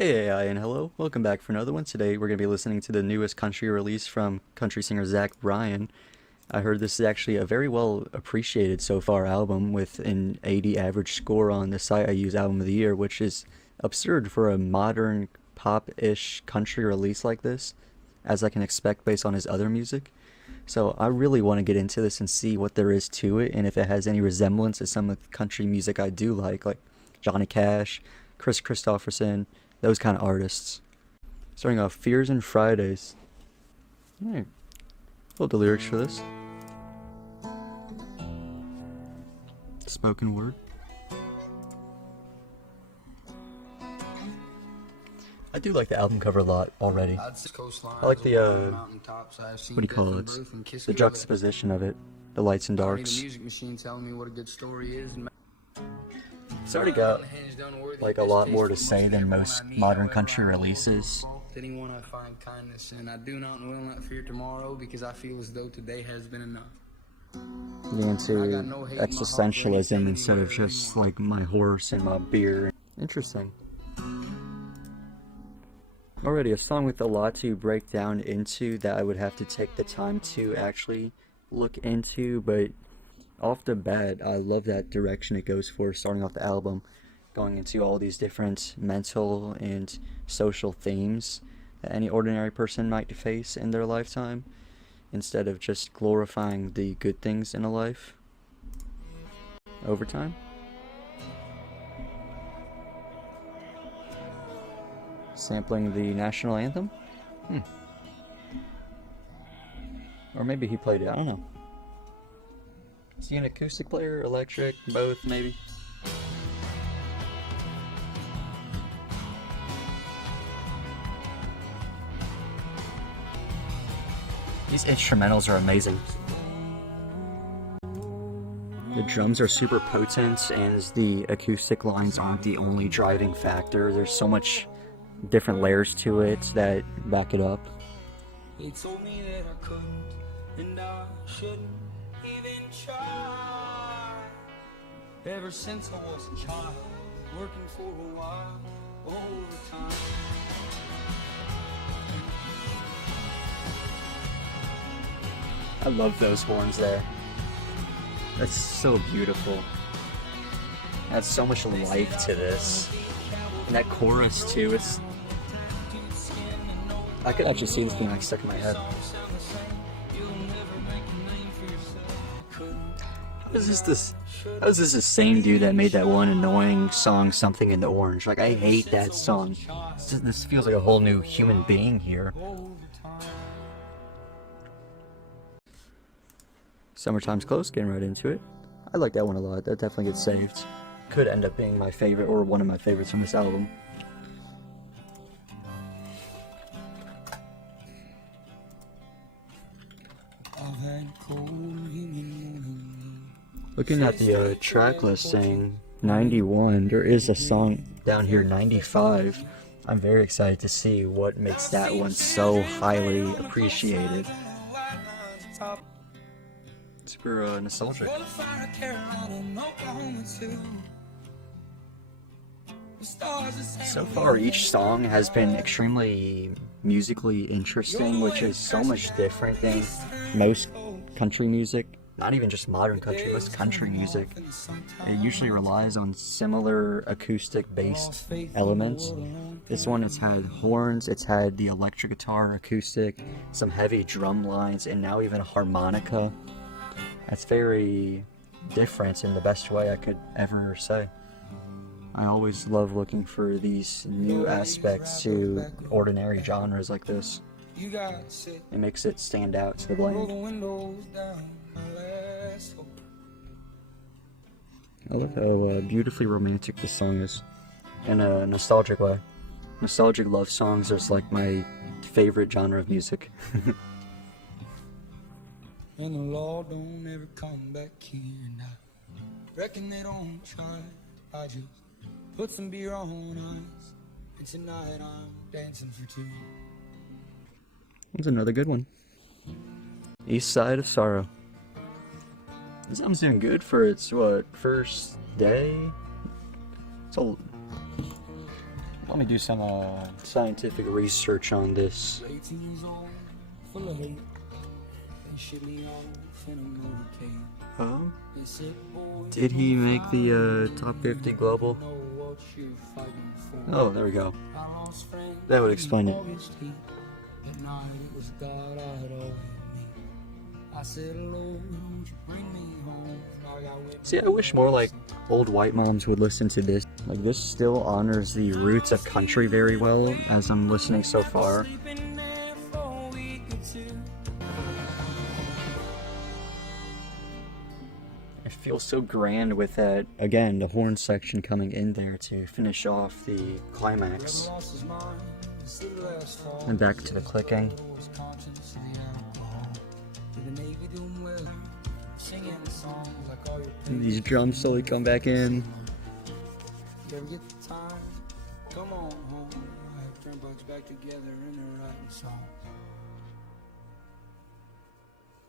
Hey AI and hello, welcome back for another one. Today we're going to be listening to the newest country release from country singer Bryan. I heard this is actually a very well appreciated so far album with an 80 average score on the site I use Album of the Year, which is absurd for a modern pop-ish country release like this, as I can expect based on his other music. So I really want to get into this and see what there is to it and if it has any resemblance to some of the country music I do like Johnny Cash, Chris Christopherson, those kind of artists. Starting off, Fears and Fridays. Alright, hold the lyrics for this. Spoken word. I do like the album cover a lot already. I like the, what do you call it? The juxtaposition of it. The lights and darks. It's already got like a lot more to say than most modern country releases. Anyone I find kindness, and I do not and will not fear tomorrow because I feel as though today has been enough. Getting into existentialism instead of just like my horse and my beer. Interesting. Already a song with a lot to break down into that I would have to take the time to actually look into, but off the bat, I love that direction it goes for, starting off the album, going into all these different mental and social themes that any ordinary person might face in their lifetime, instead of just glorifying the good things in a life over time. Sampling the national anthem? Or maybe he played it, I don't know. Is he an acoustic player, electric, both maybe? These instrumentals are amazing. The drums are super potent and the acoustic lines aren't the only driving factor. There's so much different layers to it that back it up. He told me that I couldn't and I shouldn't even try. Ever since I was a child, working for a while, overtime. I love those horns there. That's so beautiful. Adds so much life to this. And that chorus too, I could actually see this being like stuck in my head. How is this the same dude that made that one annoying song, Something in the Orange? Like, I hate that song. This feels like a whole new human being here. Summertime's Close, getting right into it. I like that one a lot. That definitely gets saved. Could end up being my favorite or one of my favorites from this album. Looking at the track list saying 91, there is a song down here 95. I'm very excited to see what makes that one so highly appreciated. Super nostalgic. So far, each song has been extremely musically interesting, which is so much different than most country music. Not even just modern country, most country music. It usually relies on similar acoustic-based elements. This one, it's had horns, it's had the electric guitar, acoustic, some heavy drum lines, and now even a harmonica. That's very different in the best way I could ever say. I always love looking for these new aspects to ordinary genres like this. It makes it stand out to the blind. I love how beautifully romantic this song is, in a nostalgic way. Nostalgic love songs are like my favorite genre of music. And the law don't ever come back here, and I reckon they don't try. I just put some beer on ice, and tonight I'm dancing for two. That's another good one. East Side of Sorrow. This album's doing good for its, first day? Let me do some scientific research on this. 18 years old, full of hate. They shit me off in a motorcade. They said, boy, Did he make the top 50 global? know what you're fighting for. Oh, there we go. I lost friends That would explain it. August heat. At night it was God I had all in me. I said, Lord, won't you bring me home? I got whipped. See, I wish more like old white moms would listen to this. Like this still honors the roots of country very well as I'm listening so far. Sleeping there for a week or two. It feels so grand with that, again, the horn section coming in there to finish off the climax. Lost his mind. This little ass fall. And back to the clicking. His conscience in the alcohol. To the Navy doing well. Singing songs like all your And these drums slowly come back in. You ever get the time? Come on home. I have friend bugs back together and they're writing songs.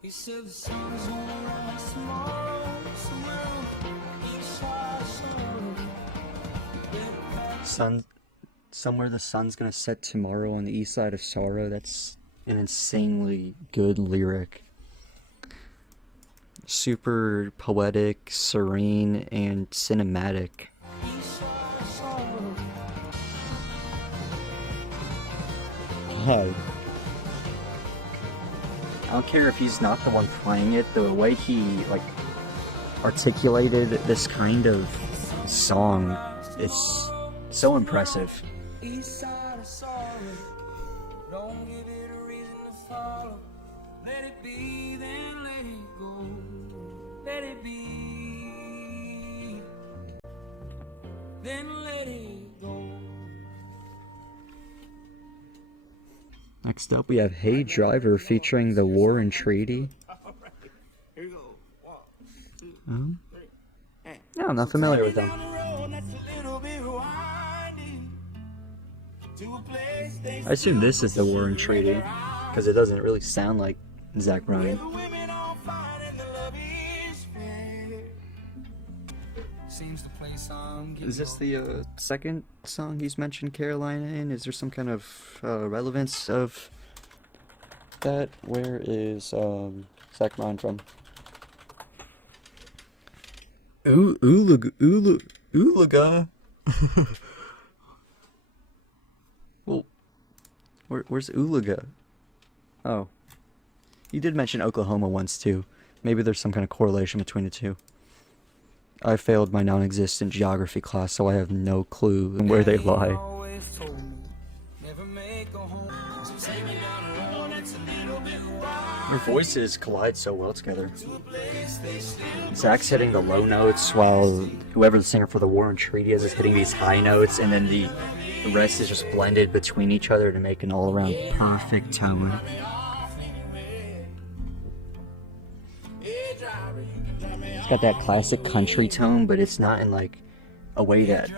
He said the sun's gonna rise tomorrow. Somewhere each side sorrow. Somewhere the sun's gonna set tomorrow on the east side of sorrow. That's an insanely good lyric. Super poetic, serene, and cinematic. Each side sorrow. God. I don't care if he's not the one playing it, the way he, like, articulated this kind of song is so impressive. Each side of sorrow. Don't give it a reason to follow. Let it be, then let it go. Let it be. Then let it go. Next up, we have Hey Driver featuring The War and Treaty. Here you go. 1, 2, 3. No, I'm not familiar with them. Down the road that's a little bit winding to a place they I assume this is The War and Treaty, because it doesn't really sound like Zach Bryan. the women all fine and the love is fair. Seems the place I'm getting Is this the second song he's mentioned Carolina in? Is there some kind of relevance of that? Where is Zach Bryan from? Oolaga. Well, where's Oolaga? Oh. You did mention Oklahoma once too. Maybe there's some kind of correlation between the two. I failed my non-existent geography class, so I have no clue where they lie. always told me, never make a home. So take me down the road that's a little bit wide. Their voices collide so well together. To a place they still Zach's hitting the low notes while whoever the singer for The War and Treaty is hitting these high notes, and then the rest is just blended between each other to make an all-around perfect tone. It's got that classic country tone, but it's not in like a way that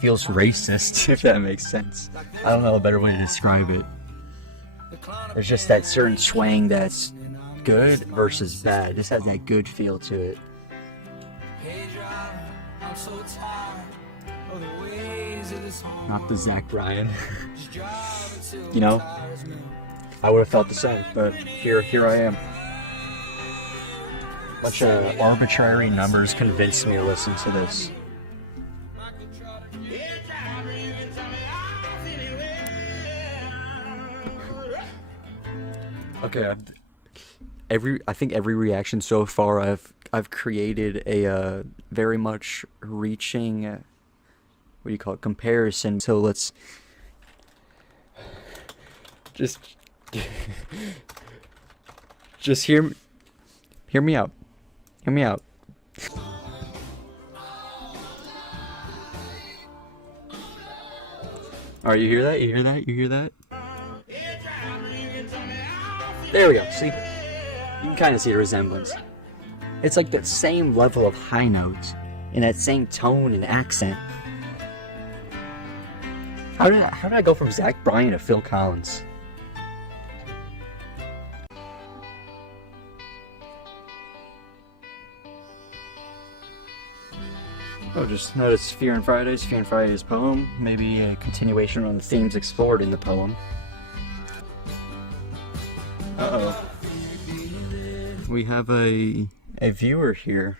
feels racist, if that makes sense. I don't know a better way to describe it. There's just that certain swang that's good versus bad. This has that good feel to it. Hey driver, I'm so tired of the ways of this home. Not the Zach Bryan. Just drive until You know, the tires melt. I would have felt the same, but here I am. A bunch of arbitrary numbers convinced me to listen to this. Okay, I think every reaction so far I've created a very much reaching what do you call it, comparison. So let's just hear me out. Hear me out. Alright, you hear that? You hear that? You hear that? There we go. See? You can kind of see the resemblance. It's like that same level of high notes and that same tone and accent. How did I go from Zach Bryan to Phil Collins? Oh, just notice Fear and Friday's poem, maybe a continuation on the themes explored in the poem. Uh-oh. We have a viewer here.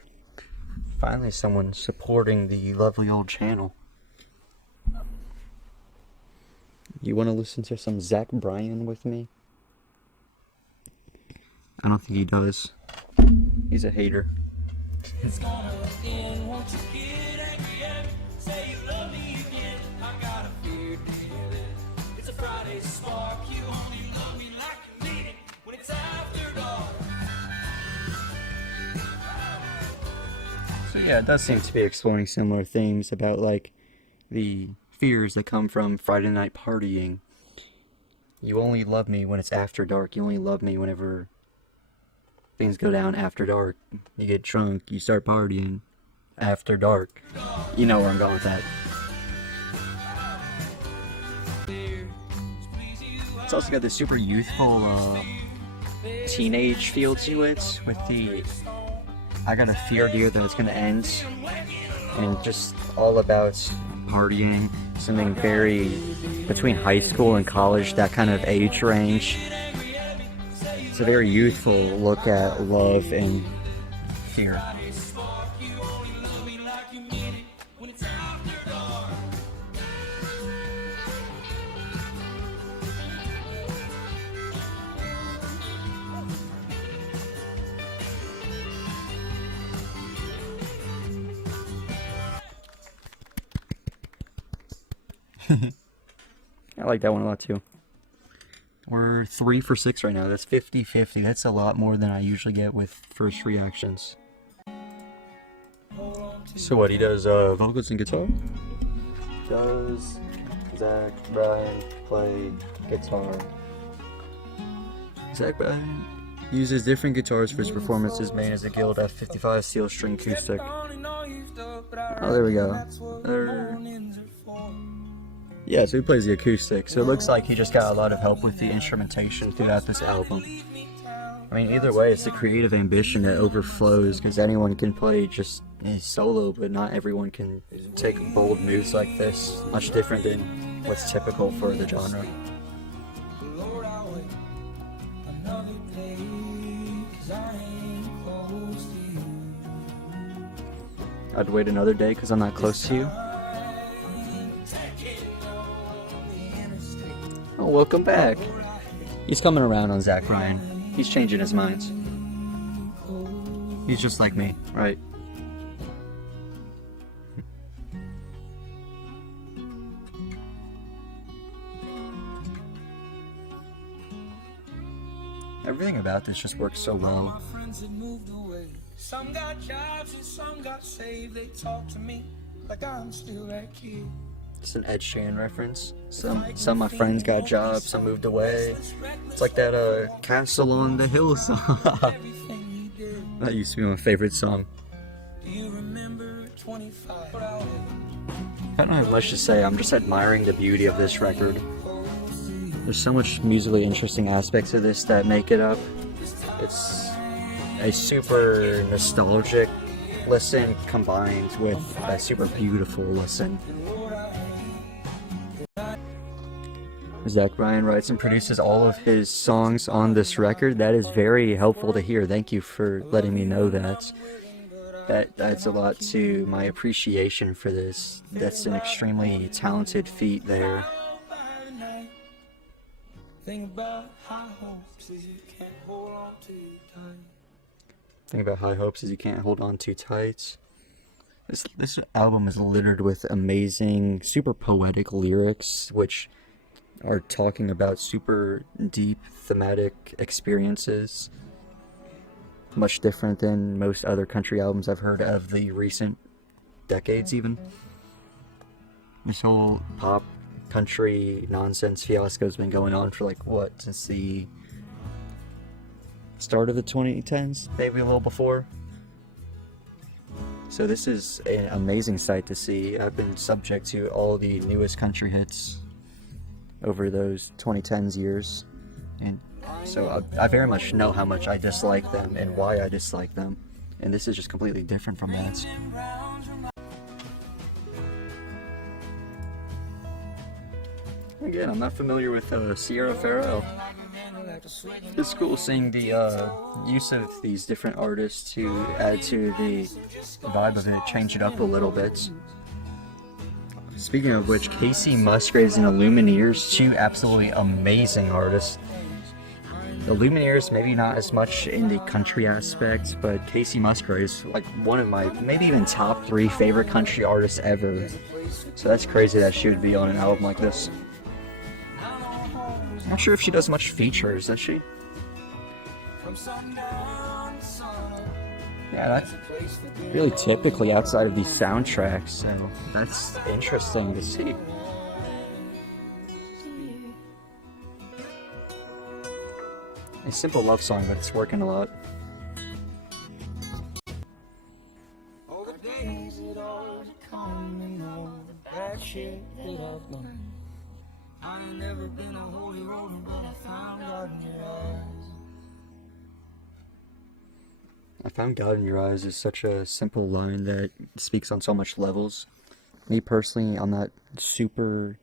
Finally someone supporting the lovely old channel. You want to listen to some Zach Bryan with me? I don't think he does. He's a hater. It's gonna end, won't you get angry at me? Say you love me again. I got a fear to live. It's a Friday spark. You only love me like you need it when it's after dark. So yeah, it does seem to be exploring similar themes about like the fears that come from Friday night partying. You only love me when it's after dark. You only love me whenever things go down after dark. You get drunk, you start partying after dark. You know where I'm going with that. It's also got this super youthful teenage feel to it with the I got a fear, dear, that it's gonna end, and just all about partying, something very between high school and college, that kind of age range. It's a very youthful look at love and fear. I like that one a lot too. We're 3 for 6 right now. That's 50-50. That's a lot more than I usually get with first reactions. So what, he does vocals and guitar? Does Zach Bryan play guitar? Zach Bryan uses different guitars for his performances, made as a Guild F55 steel string acoustic. Oh, there we go. Yeah, so he plays the acoustic, so it looks like he just got a lot of help with the instrumentation throughout this album. I mean, either way, it's the creative ambition that overflows, because anyone can play just a solo, but not everyone can take bold moves like this. Much different than what's typical for the genre. I'd wait another day because I'm not close to you. Oh, welcome back. He's coming around on Zach Bryan. He's changing his mind. He's just like me, right? Everything about this just works so well. Some got jobs and some got saved. They talk to me like I'm still that kid. It's an Ed Sheeran reference. Some of my friends got jobs, some moved away. It's like that Castle on the Hill song. That used to be my favorite song. I don't have much to say. I'm just admiring the beauty of this record. There's so much musically interesting aspects of this that make it up. It's a super nostalgic listen combined with a super beautiful listen. Zach Bryan writes and produces all of his songs on this record. That is very helpful to hear. Thank you for letting me know that. That adds a lot to my appreciation for this. That's an extremely talented feat there. Think about high hopes as you can't hold on too tight. This album is littered with amazing, super poetic lyrics, which are talking about super deep thematic experiences. Much different than most other country albums I've heard of the recent decades even. This whole pop country nonsense fiasco has been going on for like what, since the start of the 2010s, maybe a little before. So this is an amazing sight to see. I've been subject to all the newest country hits over those 2010s years, and so I very much know how much I dislike them and why I dislike them, and this is just completely different from that. Again, I'm not familiar with Sierra Farrell. It's cool seeing the use of these different artists to add to the vibe of it, change it up a little bit. Speaking of which, Casey Musgraves and the Lumineers, two absolutely amazing artists. The Lumineers, maybe not as much in the country aspect, but Casey Musgraves, like one of my, maybe even top 3 favorite country artists ever. So that's crazy that she would be on an album like this. Not sure if she does much features, does she? Yeah, that's really typically outside of these soundtracks, so that's interesting to see. A simple love song, but it's working a lot. All the days that always come and all the bad shit that I've done. I ain't never been a holy roller, but I found God in your eyes. I found God in your eyes is such a simple line that speaks on so much levels. Me personally, I'm not super,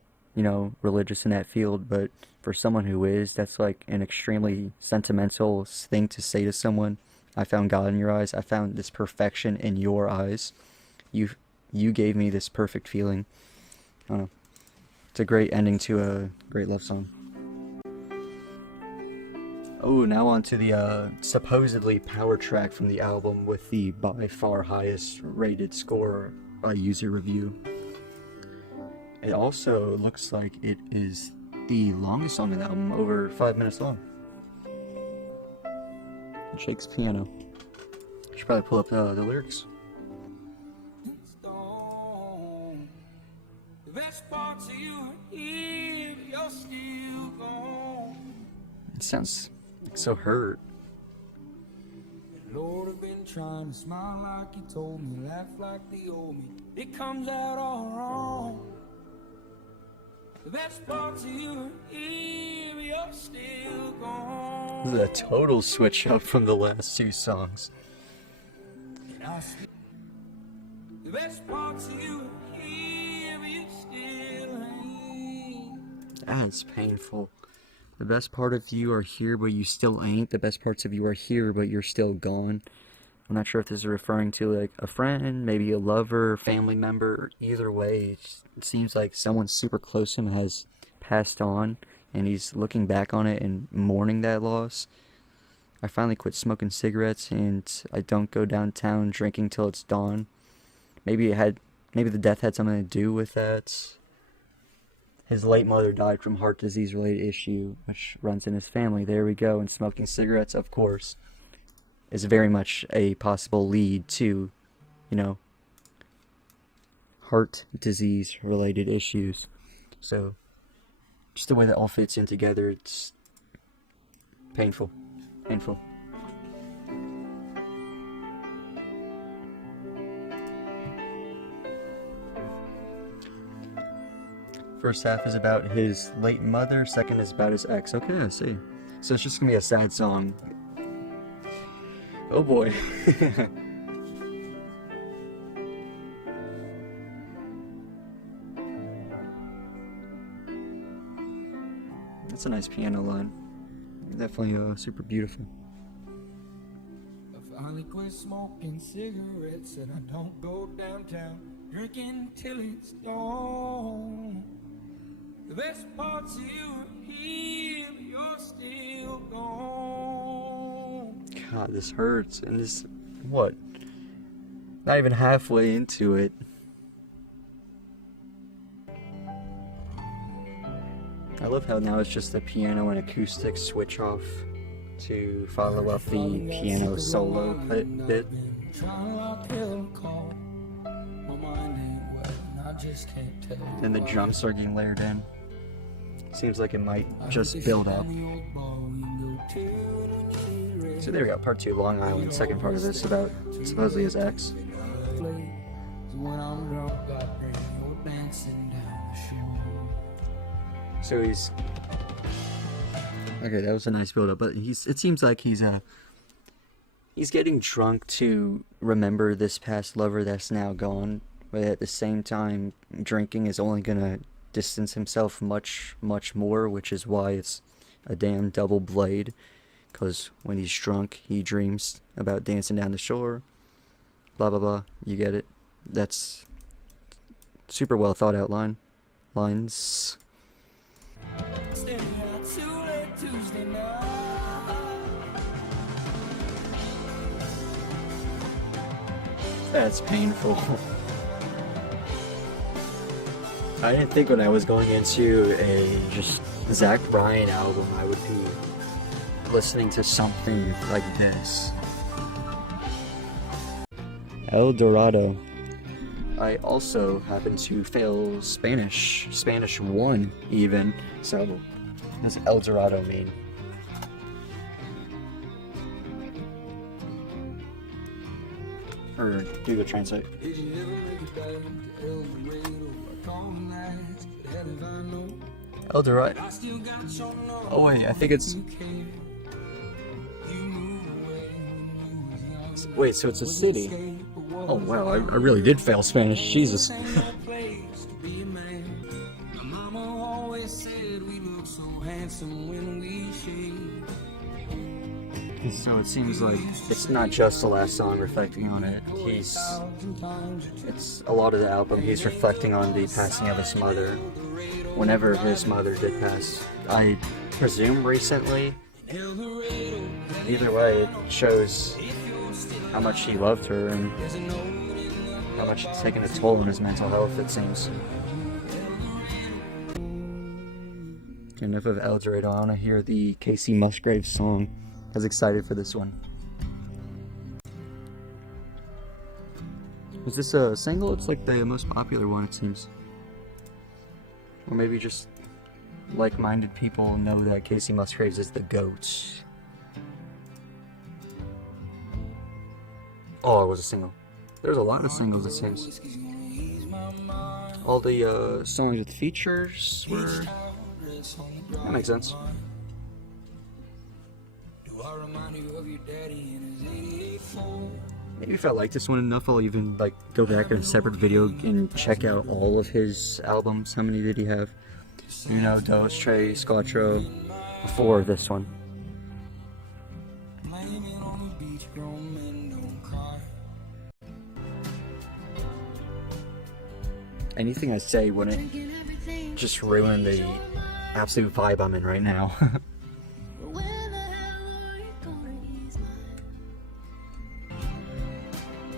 religious in that field, but for someone who is, that's like an extremely sentimental thing to say to someone. I found God in your eyes. I found this perfection in your eyes. You gave me this perfect feeling. I don't know. It's a great ending to a great love song. Oh, now on to the supposedly power track from the album with the by far highest rated score by user review. It also looks like it is the longest song in the album, over 5 minutes long. It shakes piano. Should probably pull up the lyrics. The best parts of you are here, you're still gone. It sounds so hurt. Lord, I've been trying to smile like you told me, laugh like they owe me. It comes out all wrong. The best parts of you are here, you're still gone. This is a total switch up from the last 2 songs. The best parts of you are here, but you still ain't. That's painful. The best part of you are here, but you still ain't. The best parts of you are here, but you're still gone. I'm not sure if this is referring to like a friend, maybe a lover, family member. Either way, it seems like someone super close to him has passed on, and he's looking back on it and mourning that loss. I finally quit smoking cigarettes, and I don't go downtown drinking till it's dawn. Maybe the death had something to do with that. His late mother died from heart disease related issue, which runs in his family. There we go. And smoking cigarettes, of course, is very much a possible lead to, heart disease related issues. So, just the way that all fits in together, it's painful. Painful. First half is about his late mother, second is about his ex. Okay, I see. So it's just gonna be a sad song. Oh boy. That's a nice piano line. Definitely super beautiful. I finally quit smoking cigarettes and I don't go downtown drinking till it's dawn. The best parts of you are here, but you're still gone. God, this hurts. And this, what? Not even halfway into it. I love how now it's just the piano and acoustic switch off to follow up the piano solo bit. Then the drums start getting layered in. Seems like it might just build up. So there we go, part 2, Long Island. Second part of this about supposedly his ex. So he's... Okay, that was a nice build up, but it seems like he's getting drunk to remember this past lover that's now gone, but at the same time, drinking is only gonna distance himself much more, which is why it's a damn double blade, because when he's drunk he dreams about dancing down the shore, blah blah blah, you get it. That's super well thought out lines. That's painful. I didn't think when I was going into a just Zach Bryan album I would be listening to something like this. El Dorado. I also happen to fail Spanish 1 even, so what does El Dorado mean? Or Google Translate. El Dorado. Oh wait, I think it's. Wait, so it's a city. Oh wow, I really did fail Spanish. Jesus. So it seems like it's not just the last song reflecting on it. It's a lot of the album he's reflecting on the passing of his mother, whenever his mother did pass. I presume recently. Either way, it shows how much he loved her and how much it's taken a toll on his mental health, it seems. Enough of El Dorado. I want to hear the Casey Musgraves song. I was excited for this one. Is this a single? It's like the most popular one, it seems. Or maybe just like-minded people know that Casey Musgraves is the GOAT. Oh, it was a single. There's a lot of singles, it seems. All the songs with features were... That makes sense. Maybe if I like this one enough, I'll even like go back in a separate video and check out all of his albums. How many did he have? Uno, dos, tres, cuatro, before this one. Anything I say wouldn't just ruin the absolute vibe I'm in right now.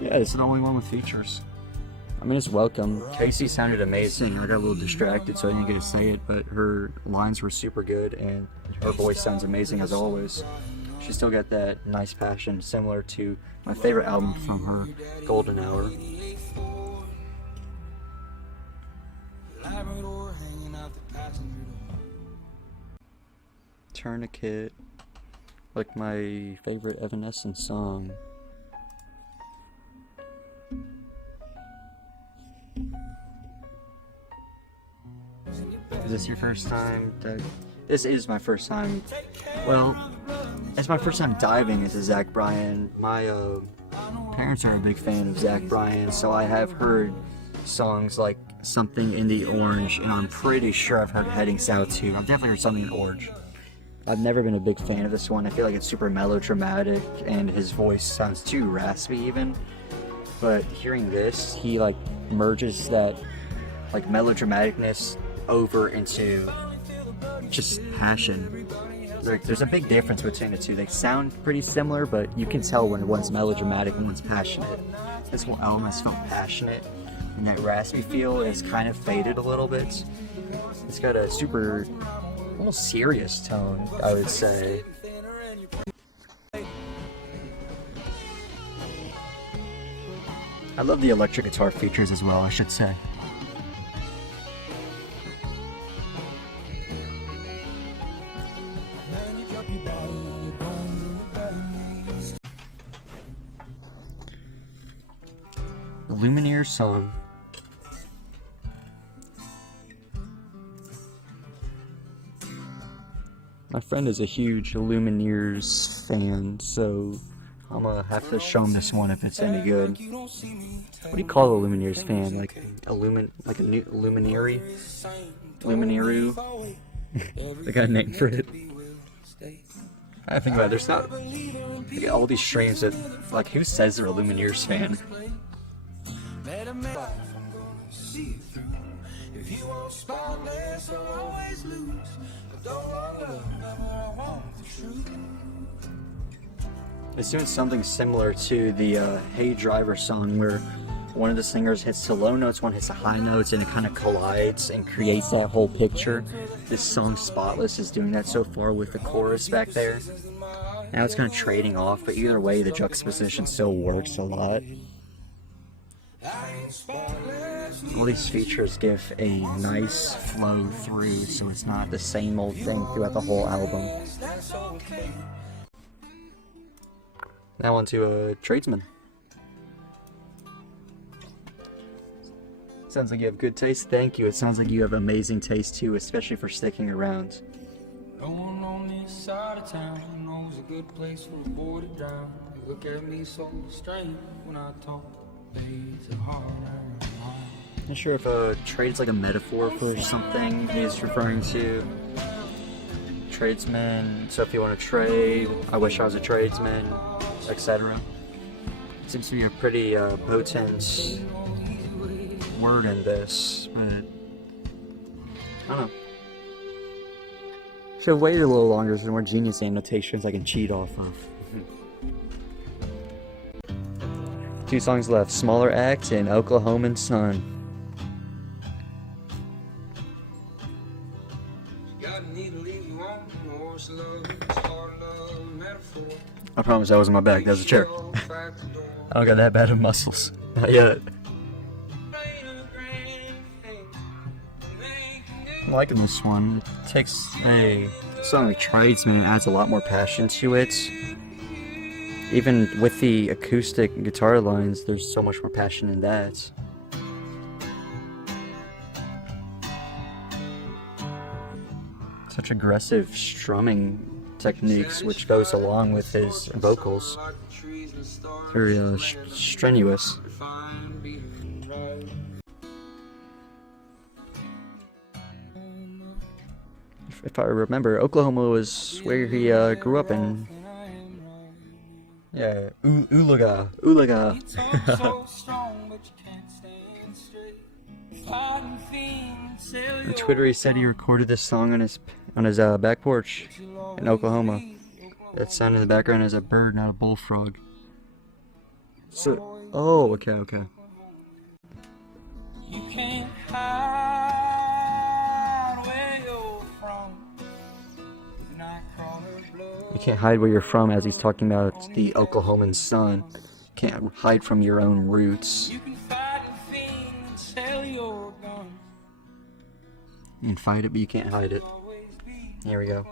Yeah, it's the only one with features. I mean, it's welcome. Casey sounded amazing. I got a little distracted, so I didn't get to say it, but her lines were super good, and her voice sounds amazing as always. She still got that nice passion, similar to my favorite album from her, Golden Hour. Tourniquet, like my favorite Evanescence song. Is this your first time? This is my first time. Well, it's my first time diving into Zach Bryan. My parents are a big fan of Zach Bryan, so I have heard songs like Something in the Orange, and I'm pretty sure I've heard Heading South too. I've definitely heard Something in Orange. I've never been a big fan of this one. I feel like it's super melodramatic, and his voice sounds too raspy even. But hearing this, he like merges that like melodramaticness over into just passion. There's a big difference between the two. They sound pretty similar, but you can tell when one's melodramatic and one's passionate. This whole album has felt passionate, and that raspy feel is kind of faded a little bit. It's got a super, almost serious tone, I would say. I love the electric guitar features as well, I should say. Lumineers Son. My friend is a huge Lumineers fan, so I'm gonna have to show him this one if it's any good. What do you call a Lumineers fan? Like a luminary? Lumineeru. They got a name for it. I think about it, there's not... Look at all these streams that... Like, who says they're a Lumineers fan? It's doing something similar to the Hey Driver song where one of the singers hits the low notes, one hits the high notes, and it kind of collides and creates that whole picture. This song Spotless is doing that so far with the chorus back there. Now it's kind of trading off, but either way the juxtaposition still works a lot. All these features give a nice flow through, so it's not the same old thing throughout the whole album. Now on to Tradesman. Sounds like you have good taste. Thank you. It sounds like you have amazing taste too, especially for sticking around. No one on this side of town knows a good place for a boy to drown. You look at me so strange when I talk. It's a hard Not sure if trade's like a metaphor for something he's referring to. Tradesman, so if you want to trade, I wish I was a tradesman, etc. Seems to be a pretty potent word in this, but I don't know. Should have waited a little longer for more genius annotations I can cheat off of. 2 songs left, Smaller Act and Oklahoman Son. I promise that wasn't my bag, that was a chair. I don't got that bad of muscles. Not yet. I'm liking this one. It takes a song like Tradesman and adds a lot more passion to it. Even with the acoustic guitar lines, there's so much more passion in that. Such aggressive strumming techniques, which goes along with his vocals. Very strenuous. If I remember, Oklahoma was where he grew up in. Yeah, Oolaga. On Twitter, he said he recorded this song on his back porch in Oklahoma. That sound in the background is a bird, not a bullfrog. So, oh, okay. You can't hide where you're from. You can't hide where you're from, as he's talking about the Oklahoman Son. You can't hide from your own roots. You can fight the thing and sell your gun. You can fight it, but you can't hide it. Here we go.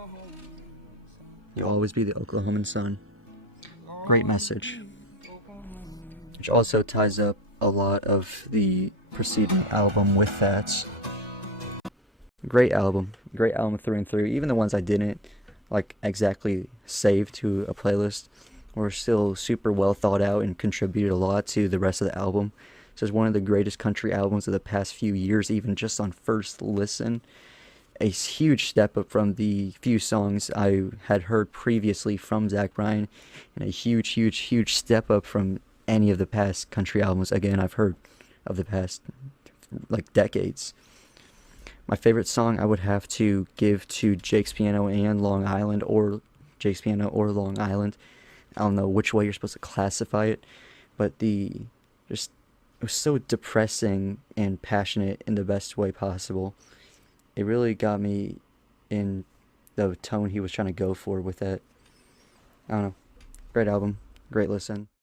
You'll always be the Oklahoman Son. Great message. Which also ties up a lot of the preceding album with that. Great album through and through. Even the ones I didn't like exactly save to a playlist were still super well thought out and contributed a lot to the rest of the album. So it's one of the greatest country albums of the past few years, even just on first listen. A huge step up from the few songs I had heard previously from Zach Bryan, and a huge step up from any of the past country albums again I've heard of the past like decades. My favorite song I would have to give to Jake's Piano and Long Island, or Jake's Piano or Long Island. I don't know which way you're supposed to classify it, but it was so depressing and passionate in the best way possible. It really got me in the tone he was trying to go for with it. I don't know. Great album. Great listen.